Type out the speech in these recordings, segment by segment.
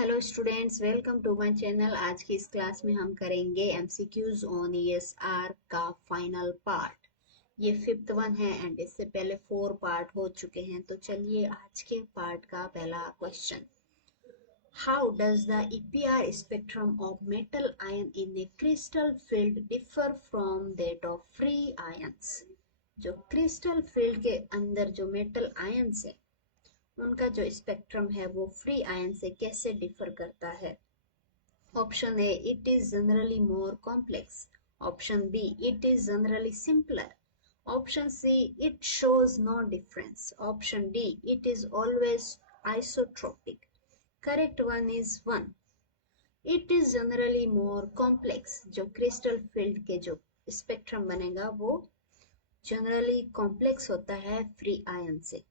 Hello students, welcome to my channel. आज की इस क्लास में हम करेंगे एमसीक्यूज ऑन ईएसआर का फाइनल पार्ट। ये फिफ्थ वन है एंड इससे पहले 4 पार्ट हो चुके हैं। तो चलिए आज के पार्ट का पहला question, how does the EPR spectrum of metal ion in A crystal field differ from that of free ions. जो क्रिस्टल फील्ड के अंदर जो मेटल आयंस है उनका जो स्पेक्ट्रम है वो फ्री आयन से कैसे डिफर करता है। Option A, it is generally more complex. Option B, it is generally simpler. Option C, it shows no difference. Option D, it is always isotropic. Correct one is 1. It is generally more complex. जो crystal field के जो spectrum बनेगा वो generally complex होता है free ion से।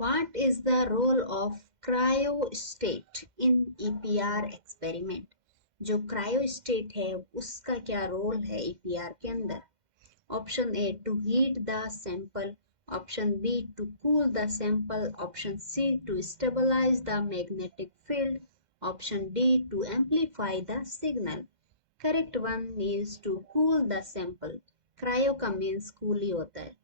What is the role of cryostat in EPR experiment? जो cryostat है उसका क्या रोल है EPR के अंदर। Option A, to heat the sample. Option B, to cool the sample. Option C, to stabilise the magnetic field. Option D, to amplify the signal. Correct one is to cool the sample. Cryo का means cool ही होता है।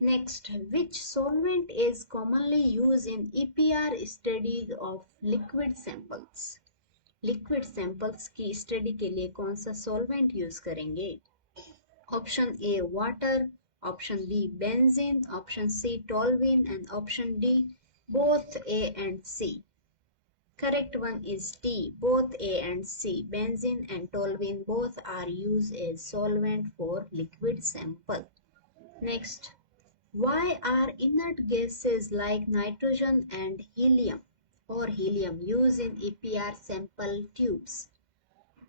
Next, which solvent is commonly used in EPR study of liquid samples? Liquid samples की study के लिए कौन सा solvent use करेंगे। Option A, water. Option B, benzene. Option C, toluene and option D, both A and C. Correct one is D, both A and C. Benzene and toluene both are used as solvent for liquid sample. Next, why are inert gases like nitrogen and helium used in EPR sample tubes?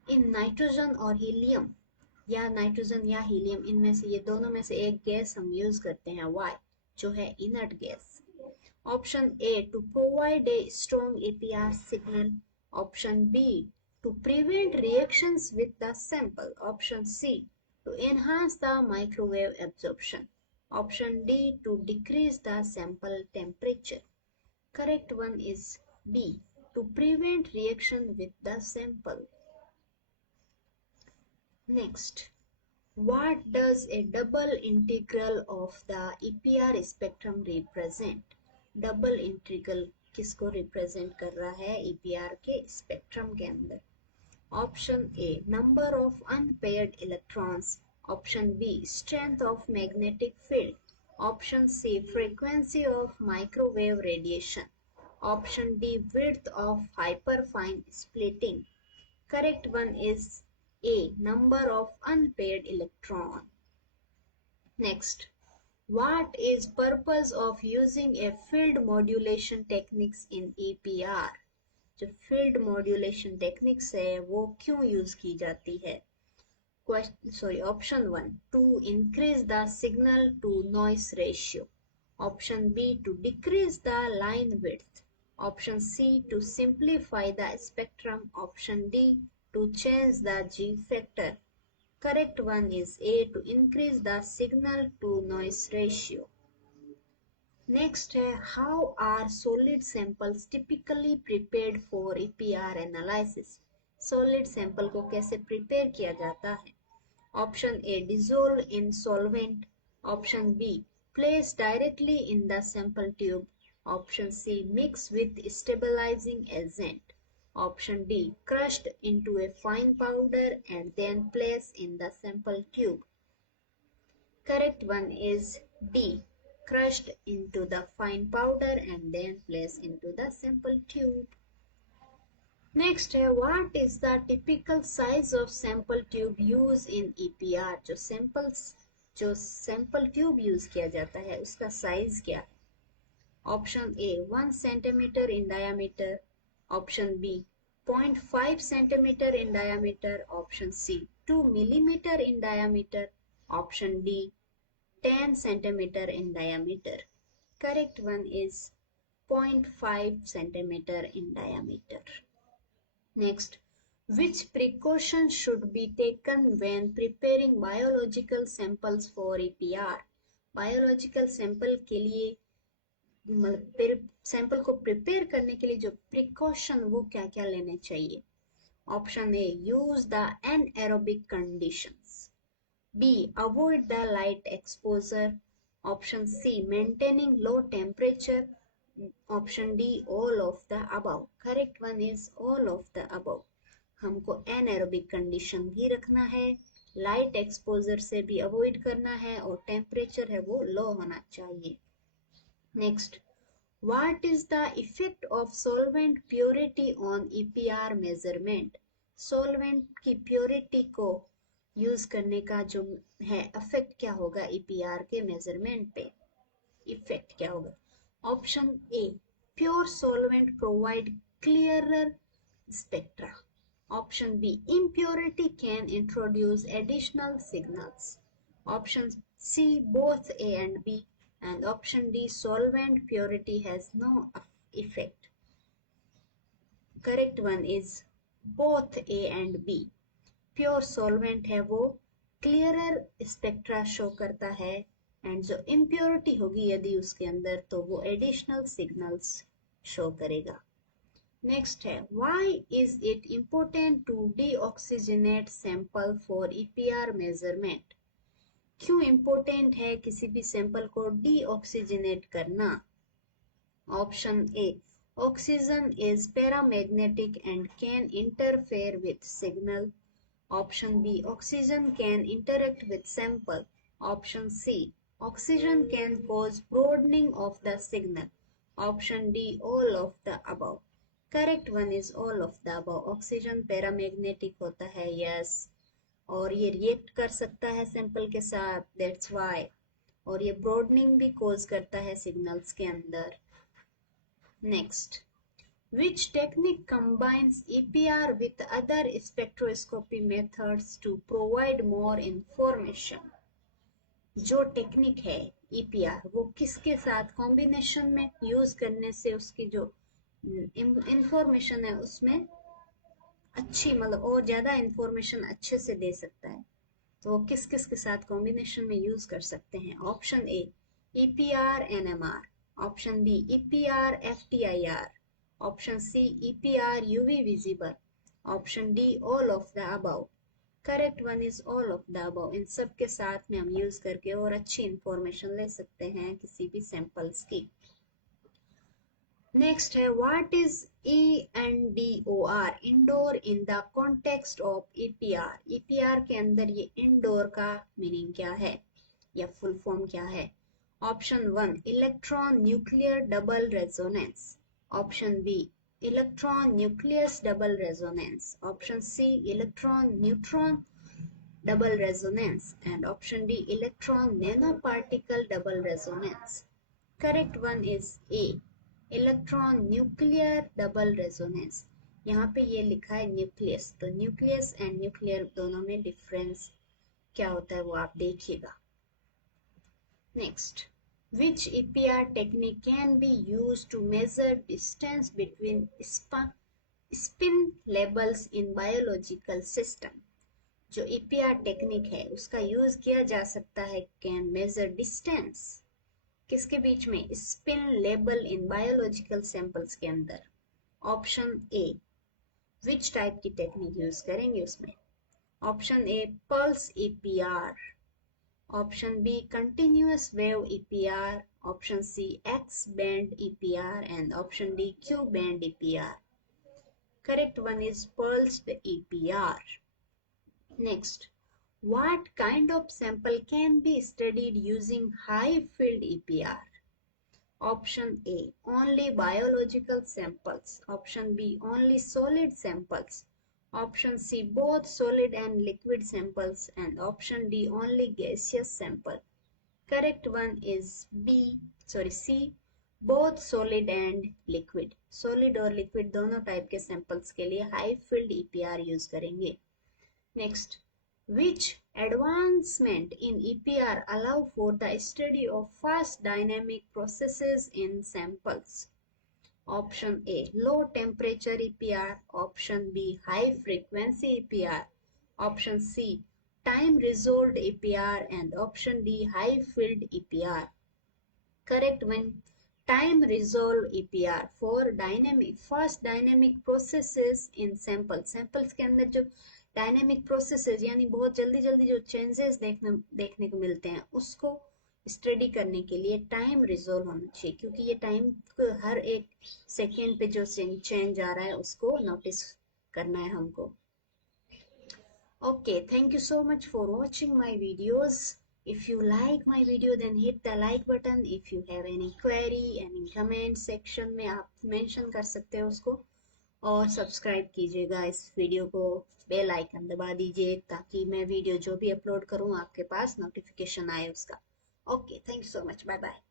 In nitrogen और helium या nitrogen या helium इनमें से ये दोनों में से एक गैस हम यूज करते हैं, वाई, जो है inert gas. Option A, to provide a strong EPR signal. Option B, to prevent reactions with the sample. Option C, to enhance the microwave absorption. Option D, to decrease the sample temperature. Correct one is B, to prevent reaction with the sample. Next, what does a double integral of the EPR spectrum represent? Double integral किसको represent कर रहा है EPR के spectrum के अंदर। Option A, number of unpaired electrons. Option B, strength of magnetic field. Option C, frequency of microwave radiation. Option D, width of hyperfine splitting. Correct one is A, number of unpaired electron. Next, what is purpose of using a field modulation techniques in EPR? जो field modulation techniques है वो क्यों use की जाती है। Option 1, to increase the signal to noise ratio. Option B, to decrease the line width. Option C, to simplify the spectrum. Option D, to change the G factor. Correct one is A, to increase the signal to noise ratio. Next है, how are solid samples typically prepared for EPR analysis. Solid sample को कैसे prepare किया जाता है। Option A, dissolve in solvent. Option B, place directly in the sample tube. Option C, mix with stabilising agent. Option D, crushed into a fine powder and then place in the sample tube. Correct one is D, crushed into the fine powder and then placed into the sample tube. Next है, what is the typical size of sample tube used in EPR? जो sample tube use किया जाता है उसका size क्या है। Option A, 1 centimeter in diameter. Option B, 0.5 centimeter in diameter. Option C, 2 millimeter in diameter. Option D, 10 centimeter in diameter. Correct one is 0.5 centimeter in diameter. Next, which precautions should be taken when preparing biological samples for EPR? Biological sample के लिए मतलब sample को prepare करने के लिए जो precaution वो क्या क्या लेने चाहिए। Option A, use the anaerobic conditions. B, avoid the light exposure. Option C, maintaining low temperature. Option D, all of the above. Correct one is all of the above. हमको एनएरोबिक कंडीशन भी रखना है, light exposure से भी avoid करना है, और temperature है वो लो होना चाहिए। Next, what is the effect of solvent purity on EPR measurement. Solvent की प्योरिटी को यूज करने का जो है इफेक्ट क्या होगा ईपीआर के मेजरमेंट पे, इफेक्ट क्या होगा। Option A, pure solvent provide clearer spectra. Option B, impurity can introduce additional signals. Option C, both A and B. And option D, solvent purity has no effect. Correct one is both A and B. Pure solvent है वो clearer spectra show करता है, and जो impurity होगी यदि उसके अंदर तो वो additional signals show करेगा। नेक्स्ट है, why is it important to deoxygenate sample for EPR measurement। क्यों इम्पोर्टेंट है किसी भी सैंपल को डीऑक्सीजनेट करना। Option A, oxygen is paramagnetic and can interfere with signal. Option B, oxygen can interact with sample. Option C, oxygen can cause broadening of the signal. Option D, all of the above. Correct one is all of the above. Oxygen paramagnetic होता है, yes, और ये react कर सकता है sample के साथ, that's why, और ये ब्रॉडनिंग भी कॉज करता है सिग्नल्स के अंदर। Next, which technique combines EPR with other spectroscopy methods to provide more information। जो टेक्निक है EPR वो किसके साथ कॉम्बिनेशन में यूज करने से उसकी जो इंफॉर्मेशन है उसमें अच्छी, मतलब और ज्यादा इंफॉर्मेशन अच्छे से दे सकता है, तो वो किस किस के साथ कॉम्बिनेशन में यूज कर सकते हैं। Option A, EPR NMR। Option B, EPR FTIR। Option C, EPR UV visible. Option D, all of the above. Correct one is all of the above. इन सब के साथ में हम यूज करके और अच्छी इंफॉर्मेशन ले सकते हैं किसी भी सैंपल्स की। नेक्स्ट है, what is ENDOR, indoor in the context of EPR। EPR के अंदर ये इंडोर का मीनिंग क्या है या फुल फॉर्म क्या है। Option one, electron nuclear double resonance. Option B, electron nucleus double resonance. Option C, electron neutron double resonance. And option D, electron nano particle double resonance. Correct one is A, electron nuclear double resonance. यहाँ पे ये लिखा है nucleus, तो nucleus and nuclear दोनों में difference क्या होता है वो आप देखिएगा। Next, which EPR technique can be used to measure distance between spin labels in biological system। जो EPR टेक्निक है उसका यूज किया जा सकता है कैन मेजर डिस्टेंस किसके बीच में, spin label in biological samples के अंदर। ऑप्शन ए, विच टाइप की टेक्निक यूज करेंगे उसमें। Option A, pulse EPR। Option B, continuous wave EPR। Option C, X band EPR। And option D, Q band EPR। Correct one is pulsed EPR। Next, what kind of sample can be studied using high field EPR। Option A, only biological samples। Option B, only solid samples। Option C, both solid and liquid samples। And option D, only gaseous sample। Correct one is C, both solid and liquid। Solid और liquid दोनों type के samples के लिए high field EPR use करेंगे। Next, which advancement in EPR allow for the study of fast dynamic processes in samples। Option A, low temperature EPR। Option B, high frequency EPR। Option C, time resolved EPR। And option D, high field EPR। Correct one time resolve EPR for dynamic fast dynamic processes in samples के अंदर जो dynamic processes यानी बहुत जल्दी जल्दी जो changes देखने को मिलते हैं उसको स्टडी करने के लिए टाइम रिजोल्व होना चाहिए, क्योंकि ये टाइम हर एक सेकेंड पे जो चेंज आ रहा है उसको नोटिस करना है हमको। Okay, thank you so much for watching my videos. If you like my video, then hit the like button. If you have any query, any comment section में आप mention कर सकते हो उसको, और सब्सक्राइब कीजिएगा इस वीडियो को, बेल आइकन दबा दीजिए ताकि मैं वीडियो जो भी अपलोड करूँ आपके पास नोटिफिकेशन आए उसका। Okay, thank you so much, bye bye.